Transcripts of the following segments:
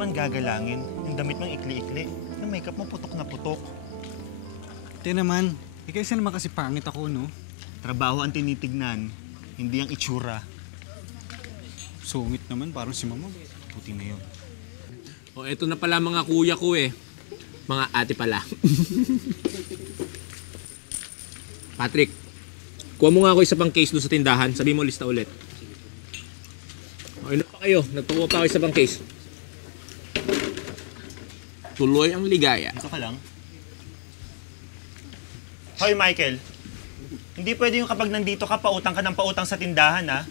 naman gagalangin? Yung damit mong ikli-ikli. Yung makeup mo putok na putok. Ate naman, kasi naman kasi pangit ako, no? Trabaho ang tinitignan, hindi ang itsura. Sungit naman, parang si mama. Puti na yun. O, eto na pala mga kuya ko eh. Mga ate pala. Patrick, kuha mo nga ako isa pang case doon sa tindahan. Sabi mo lista ulit. Okay na pa kayo. Nagpakuha pa ako isa pang case. Tuloy ang ligaya. Dito ka lang. Hoy, Michael. Hindi pwede yung kapag nandito ka, pautang ka ng pautang sa tindahan, ha?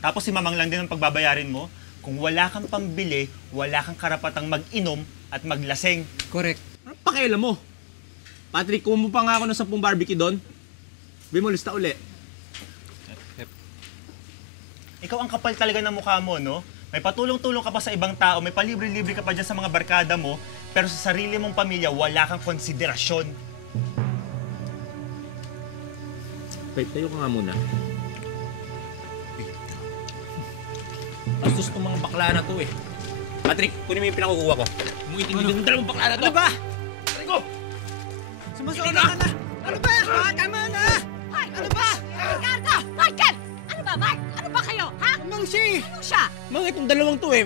Tapos si mamang lang din ang pagbabayarin mo. Kung wala kang pambili, wala kang karapatang mag-inom at maglaseng. Correct. Ano pakialam mo? Patrick, kuha mo pa nga ako ng 10 barbecue doon. Sabi mo lista ulit. Ikaw ang kapal talaga ng mukha mo, no? May patulong-tulong ka pa sa ibang tao, may palibre-libre ka pa dyan sa mga barkada mo, pero sa sarili mong pamilya, wala kang konsiderasyon. Wait, tayo ka nga muna. Bastos itong mga bakla na to eh. Patrick, kunin mo yung pinakukuha ko. Umuitin yung dalawang bakla na to. Ano ba? Patrick ko! Sumasawa ka na! Ano ba? Tama na! Hoy! Ano ba? Ricardo! Michael! Ano ba, Mark? Ano ba kayo, ha? Amang si! Anong siya? Mga itong dalawang to eh.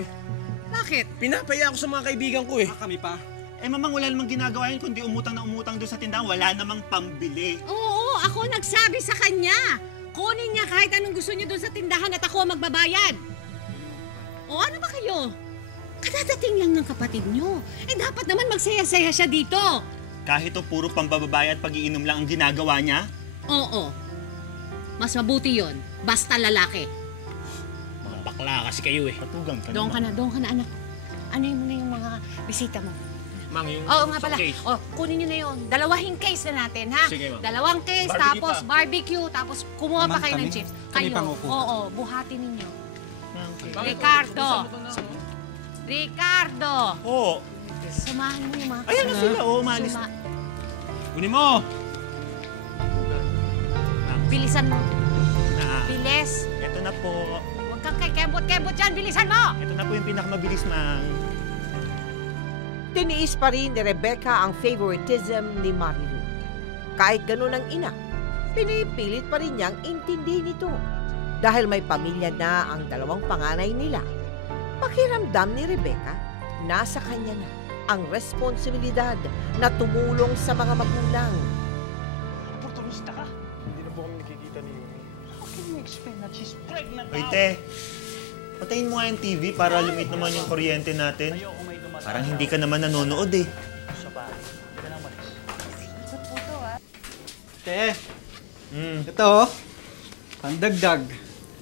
Bakit? Pinapaya ako sa mga kaibigan ko eh. Kami pa. Eh, mamang wala namang ginagawa yun, kundi umutang na umutang doon sa tindahan, wala namang pambili. Oo, ako nagsabi sa kanya. Kunin niya kahit anong gusto niya doon sa tindahan at ako ang magbabayad. O ano ba kayo? Kadadating lang ng kapatid niyo. Eh dapat naman magsaya-saya siya dito. Kahit to puro pambababay at pag-iinom lang ang ginagawa niya, Oo. Mas mabuti yon. Basta lalaki. Mga bakla kasi kayo eh. patugang ka Doon ka na, anak. Ano yun muna yung mga bisita mo? Mang, yung Oo nga pala. case. O, kunin nyo na yun. Dalawang case na natin, ha? Sige, ma'am. Dalawang case, Barbecue tapos pa. barbecue, tapos kumuha pa Ma'am, kayo ng kami? chips. Kami Kayo. pangukuha. Oo, buhatin ninyo. Okay. Ricardo! Ricardo! Oo. Samahan mo yung mga Ayan na sila, umalis. Kunin mo! Bilisan mo. Na, Bilis. eto na po. Huwag kang kekembot-kembot dyan. Bilisan mo! Ito na po yung pinakamabilis, Mang. Tiniis pa rin ni Rebecca ang favoritism ni Marilu. Kahit ganun ang ina, pinipilit pa rin niyang intindihin ito. Dahil may pamilya na ang dalawang panganay nila. Pakiramdam ni Rebecca, nasa kanya na ang responsibilidad na tumulong sa mga magulang. Oportunista ka. Hindi na po kami nakikita ni Yumi. How can you explain that she's pregnant Hoy, now? te. Patayin mo nga yung TV para lumit naman yung kuryente natin. Ayoko may dumating. Parang hindi ka naman nanonood eh. Sa bahay. Hindi ka na umalis. Te, Hmm. ito oh. Pandagdag.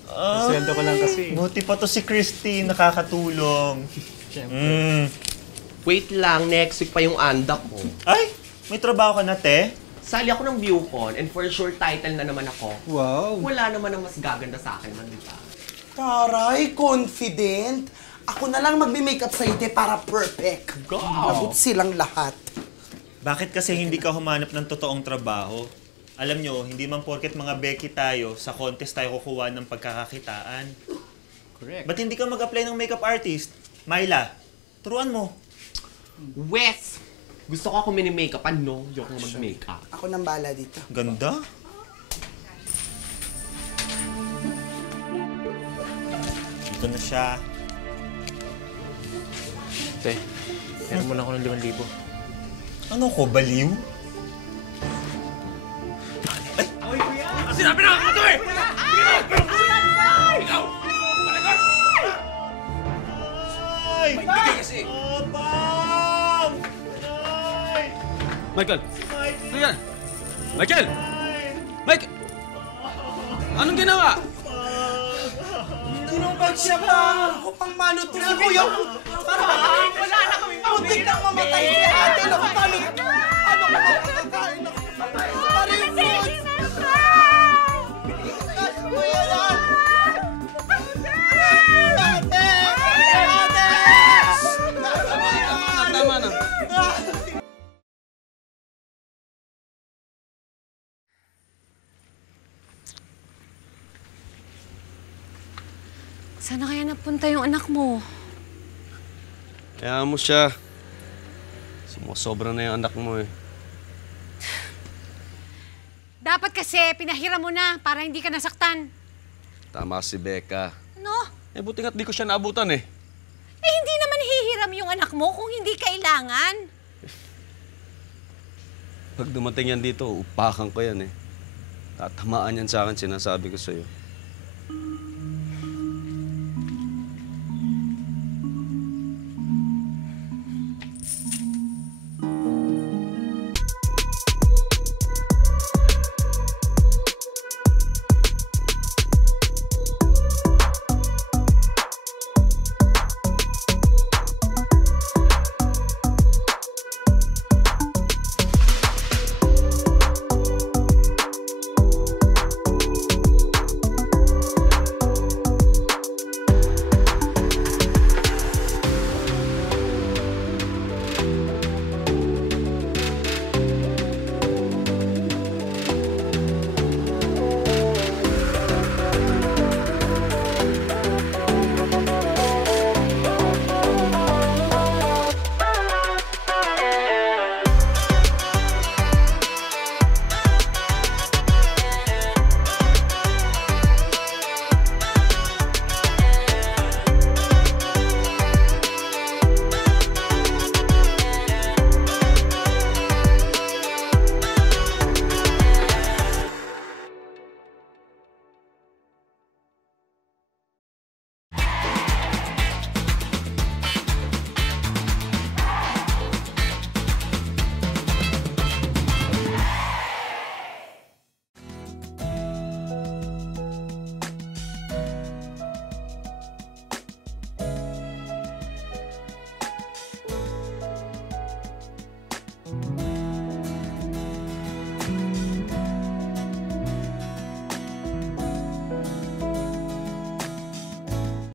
Sweldo ko lang kasi. Buti pa to si Christy, nakakatulong. Hmm. Wait lang, next week pa yung andak ko. Ay, may trabaho ka na, te? Sali ako ng Viewcon and for sure title na naman ako. Wow. Wala naman ang mas gaganda sa akin man, di ba? Taray, confident. Ako na lang magme-makeup sa ite para perfect. Labot silang lahat. Bakit kasi hindi ka humanap ng totoong trabaho? Alam nyo, hindi man porket mga Becky tayo, sa contest tayo kukuha ng pagkakakitaan. Correct. Ba't hindi ka mag-apply ng makeup artist? Myla, turuan mo. Wes! Gusto ko ako mini-makeup. Ano? Ayoko nga mag-makeup. Ako nang bala dito. Ganda. Ito na siya. Te, meron mo na ako ng 5,000. Ano ko, baliw? Sinabi na ako ito eh! Ikaw! Ay! Magbigay kasi! Abang! Ay! Michael! Mikey! Michael! Michael! Michael! Anong ginawa? Tinubag siya pa! Ako pang manot si Kuya! Para wala na kami putik na mamatay si ate! Naku, paano? Ano ko makakakain ako? Para yung food! Kuya lang! Ate! Ate! Tama na. Saan na kaya napunta yung anak mo? Kaya mo siya. Sumusobra na yung anak mo eh. Dapat kasi pinahiram mo na para hindi ka nasaktan. Tama si Becca. Ano? Eh, buti nga't di ko siya naabutan eh. Eh, hindi naman hihiram yung anak mo kung hindi kailangan. Pag dumating yan dito, upakan ko yan eh. Tatamaan yan sa akin, sinasabi ko sa'yo.